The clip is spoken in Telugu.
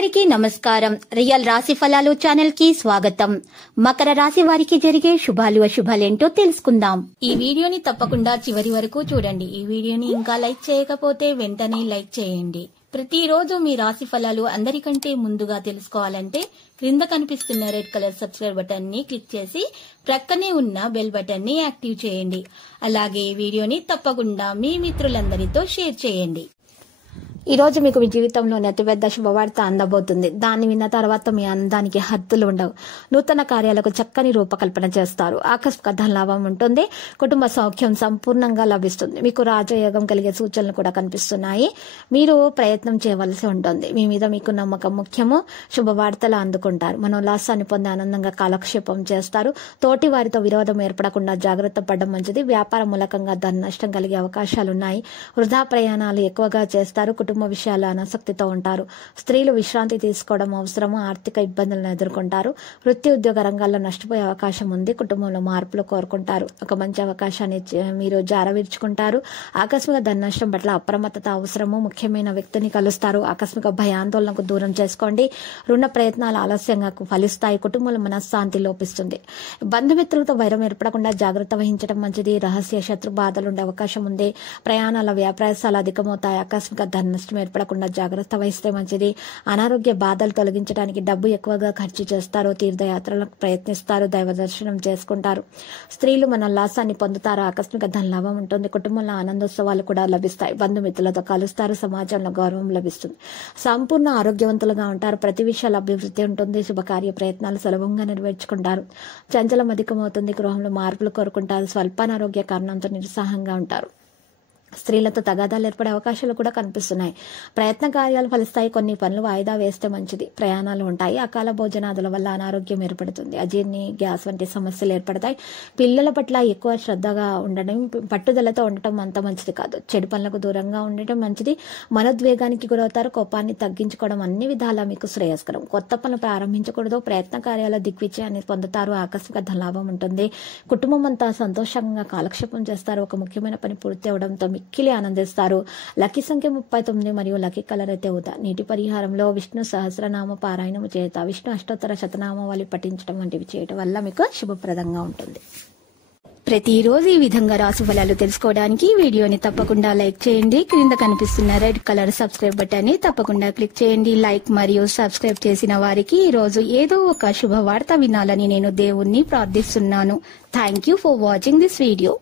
అందరికీ నమస్కారం. రియల్ రాశి ఫలాలు ఛానల్ కి స్వాగతం. మకర రాశి వారికి జరిగే శుభాలు అశుభాలేంటో తెలుసుకుందాం. ఈ వీడియోని తప్పకుండా చివరి వరకు చూడండి. ఈ వీడియోని ఇంకా లైక్ చేయకపోతే వెంటనే లైక్ చేయండి. ప్రతిరోజు మీ రాశి ఫలాలు అందరికంటే ముందుగా తెలుసుకోవాలంటే క్రింద కనిపిస్తున్న రెడ్ కలర్ సబ్స్క్రైబ్ బటన్ ని క్లిక్ చేసి ప్రక్కనే ఉన్న బెల్ బటన్ ని యాక్టివ్ చేయండి. అలాగే ఈ వీడియోని తప్పకుండా మీ మిత్రులందరితో షేర్ చేయండి. ఈ రోజు మీకు మీ జీవితంలోని అతిపెద్ద శుభవార్త అందబోతుంది. దాన్ని విన్న తర్వాత మీ అందానికి హద్దులు ఉండవు. నూతన కార్యాలకు చక్కని రూపకల్పన చేస్తారు. ఆకస్మిక ధనలాభం ఉంటుంది. కుటుంబ సౌఖ్యం సంపూర్ణంగా లభిస్తుంది. మీకు రాజయోగం కలిగే సూచనలు కూడా కనిపిస్తున్నాయి. మీరు ప్రయత్నం చేయవలసి ఉంటుంది. మీ మీద మీకు నమ్మకం ముఖ్యము. శుభవార్తలు అందుకుంటారు. మనోల్లాసాన్ని పొంది ఆనందంగా కాలక్షేపం చేస్తారు. తోటి వారితో విరోధం ఏర్పడకుండా జాగ్రత్త పడడం మంచిది. వ్యాపార మూలకంగా ధన నష్టం కలిగే అవకాశాలున్నాయి. వృధా ప్రయాణాలు ఎక్కువగా చేస్తారు. కుటుంబ విషయాలు అనాసక్తితో ఉంటారు. స్త్రీలు విశ్రాంతి తీసుకోవడం అవసరము. ఆర్థిక ఇబ్బందులను ఎదుర్కొంటారు. వృత్తి ఉద్యోగ రంగాల్లో నష్టపోయే అవకాశం ఉంది. కుటుంబంలో మార్పులు కోరుకుంటారు. ఒక మంచి అవకాశాన్ని మీరు జారవిర్చుకుంటారు. ఆకస్మిక ధన నష్టం పట్ల అప్రమత్తత అవసరము. ముఖ్యమైన వ్యక్తిని కలుస్తారు. ఆకస్మిక భయాందోళనకు దూరం చేసుకోండి. రుణ ప్రయత్నాలు ఆలస్యంగా ఫలిస్తాయి. కుటుంబంలో మనశ్శాంతి లోపిస్తుంది. బంధుమిత్రులతో వైరం ఏర్పడకుండా జాగ్రత్త వహించడం మంచిది. రహస్య శత్రు బాధలు ఉండే అవకాశం ఉంది. ప్రయాణాల వ్యాపారాలు అధికమవుతాయి. ఆకస్మిక ధన నష్టం ఏర్పడకుండా జాగ్రత్త వహిస్తే మంచిది. అనారోగ్య బాధలు తొలగించడానికి డబ్బు ఎక్కువగా ఖర్చు చేస్తారు. తీర్థయాత్రలకు ప్రయత్నిస్తారు. దైవ దర్శనం చేసుకుంటారు. స్త్రీలు మనోల్లాసాన్ని పొందుతారు. ఆకస్మిక ధనలాభం ఉంటుంది. కుటుంబంలో ఆనందోత్సవాలు కూడా లభిస్తాయి. బంధుమిత్రులతో కలుస్తారు. సమాజంలో గౌరవం లభిస్తుంది. సంపూర్ణ ఆరోగ్యవంతులుగా ఉంటారు. ప్రతి విషయాల అభివృద్ధి ఉంటుంది. శుభకార్య ప్రయత్నాలు సులభంగా నెరవేర్చుకుంటారు. చంచలం అధికమవుతుంది. గృహంలో మార్పులు కోరుకుంటారు. స్వల్పానారోగ్య కారణంతో నిరుత్సాహంగా ఉంటారు. స్త్రీలతో తగాదాలు ఏర్పడే అవకాశాలు కూడా కనిపిస్తున్నాయి. ప్రయత్న కార్యాలు ఫలిస్తాయి. కొన్ని పనులు వాయిదా వేస్తే మంచిది. ప్రయాణాలు ఉంటాయి. అకాల భోజనాదుల వల్ల అనారోగ్యం ఏర్పడుతుంది. అజీర్ణి, గ్యాస్ వంటి సమస్యలు ఏర్పడతాయి. పిల్లల పట్ల ఎక్కువ శ్రద్ధగా ఉండడం, పట్టుదలతో ఉండటం అంత మంచిది కాదు. చెడు పనులకు దూరంగా ఉండటం మంచిది. మనోద్వేగానికి గురవుతారు. కోపాన్ని తగ్గించుకోవడం అన్ని విధాలా మీకు శ్రేయస్కరం. కొత్త పనులు ప్రారంభించకూడదు. ప్రయత్న కార్యాల దిగ్విజయాన్ని పొందుతారు. ఆకస్మిక ధనలాభం ఉంటుంది. కుటుంబం అంతా సంతోషంగా కాలక్షేపం చేస్తారు. ఒక ముఖ్యమైన పని పూర్తి అవడంతో మిక్కిలి ఆనందిస్తారు. లక్కీ సంఖ్య 39 మరియు లక్కీ కలర్ అయితే ఊదా. నీటి పరిహారంలో విష్ణు సహస్రనామ పారాయణము చేత విష్ణు అష్టోత్తర శతనామావళి పఠించడం వంటివి చేయడం వల్ల మీకు శుభప్రదంగా ఉంటుంది. ప్రతిరోజు ఈ విధంగా రాశి ఫలాలు తెలుసుకోవడానికి వీడియోని తప్పకుండా లైక్ చేయండి. క్రింద కనిపిస్తున్న రెడ్ కలర్ సబ్స్క్రైబ్ బటన్ ని తప్పకుండా క్లిక్ చేయండి. లైక్ మరియు సబ్స్క్రైబ్ చేసిన వారికి ఈ రోజు ఏదో ఒక శుభవార్త వినాలని నేను దేవుణ్ణి ప్రార్థిస్తున్నాను. Thank you for watching this video.